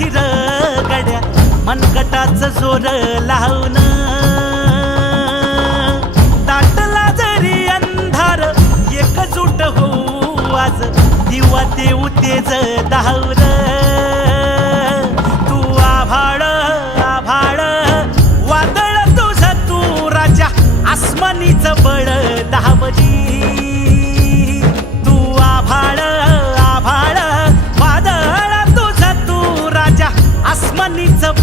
गंभीर गड्या मनकटाच जोर लावून दाटला जरी अंधार एकजूट होऊ आज दिवा देऊ तेज धावून ಮನಿಸಬ